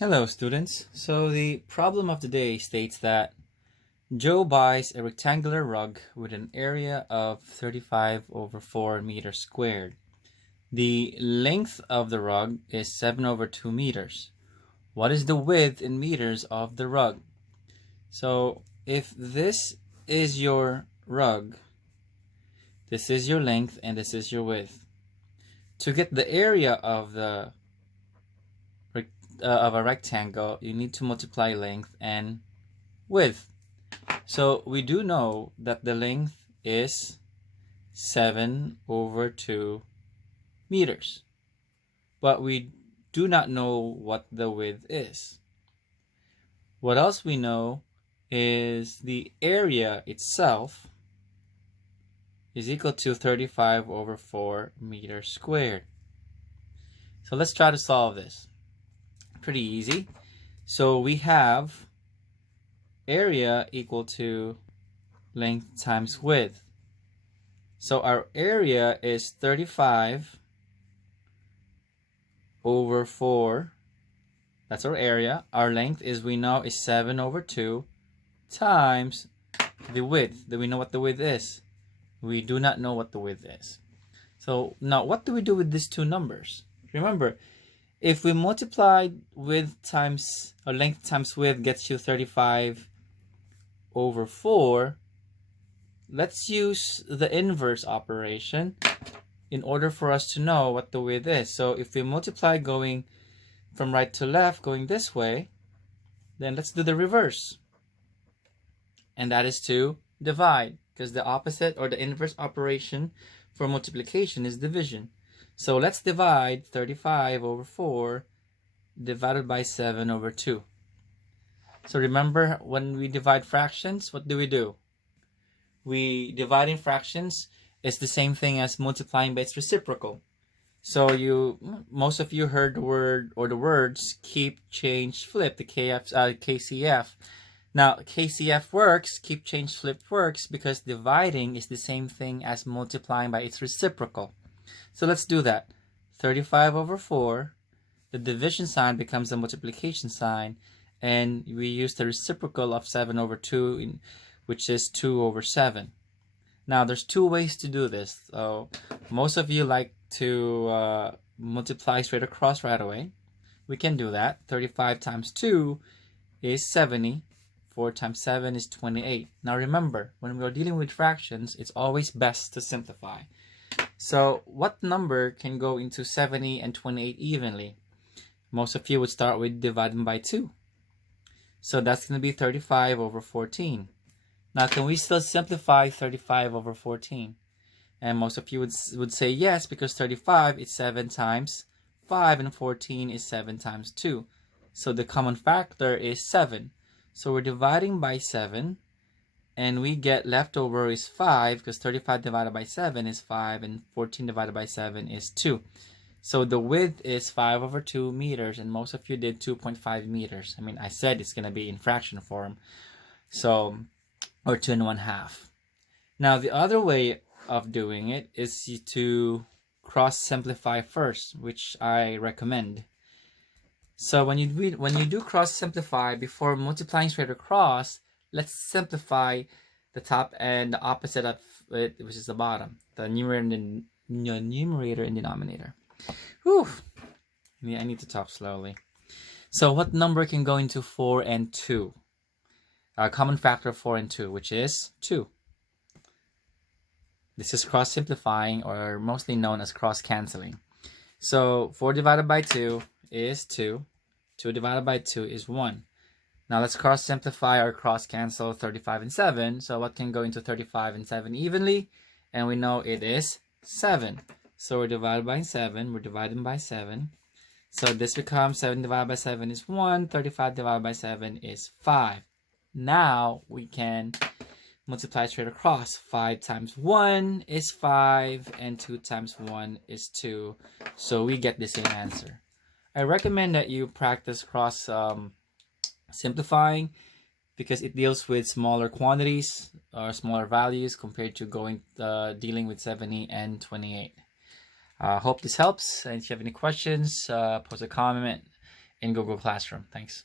Hello students. So the problem of the day states that Joe buys a rectangular rug with an area of 35 over 4 meters squared. The length of the rug is 7 over 2 meters. What is the width in meters of the rug? So if this is your rug, this is your length and this is your width. To get the area of a rectangle, you need to multiply length and width. So we do know that the length is 7 over 2 meters, but we do not know what the width is. What else we know is the area itself is equal to 35 over 4 meters squared. So let's try to solve this. Pretty easy. So we have area equal to length times width. So our area is 35 over 4. That's our area. Our length is, we know, is 7 over 2 times the width. Do we know what the width is? We do not know what the width is. So now what do we do with these two numbers? Remember, if we multiply width times, or length times width gets you 35 over 4, let's use the inverse operation in order for us to know what the width is. So if we multiply going from right to left, going this way, then let's do the reverse. And that is to divide, because the opposite or the inverse operation for multiplication is division. So let's divide 35 over 4 divided by 7 over 2. So remember, when we divide fractions, what do? We divide in fractions is the same thing as multiplying by its reciprocal. So most of you heard the word or the words keep, change, flip, the KCF. Now KCF works, keep, change, flip works because dividing is the same thing as multiplying by its reciprocal. So let's do that. 35 over 4, the division sign becomes the multiplication sign, and we use the reciprocal of 7 over 2, which is 2 over 7. Now there's two ways to do this. So most of you like to multiply straight across right away. We can do that. 35 times 2 is 70. 4 times 7 is 28. Now remember, when we're dealing with fractions, it's always best to simplify. So what number can go into 70 and 28 evenly? Most of you would start with dividing by 2. So that's going to be 35 over 14. Now can we still simplify 35 over 14? And most of you would say yes, because 35 is 7 times 5 and 14 is 7 times 2. So the common factor is 7. So we're dividing by 7. And we get leftover is 5, because 35 divided by 7 is 5, and 14 divided by 7 is 2. So the width is 5 over 2 meters, and most of you did 2.5 meters. I mean, I said it's going to be in fraction form, so, or 2 1/2. Now, the other way of doing it is to cross-simplify first, which I recommend. So when you do cross-simplify, before multiplying straight across, let's simplify the top and the opposite of it, which is the bottom, the numerator and denominator. Whew. I need to talk slowly. So what number can go into 4 and 2? A common factor of 4 and 2, which is 2. This is cross-simplifying, or mostly known as cross-canceling. So 4 divided by 2 is 2. 2 divided by 2 is 1. Now let's cross-simplify or cross-cancel 35 and 7. So what can go into 35 and 7 evenly? And we know it is 7. So we're divided by 7. We're dividing by 7. So this becomes 7 divided by 7 is 1. 35 divided by 7 is 5. Now we can multiply straight across. 5 times 1 is 5. And 2 times 1 is 2. So we get the same answer. I recommend that you practice cross simplifying, because it deals with smaller quantities or smaller values compared to dealing with 70 and 28. Hope this helps, and if you have any questions, post a comment in Google Classroom. Thanks.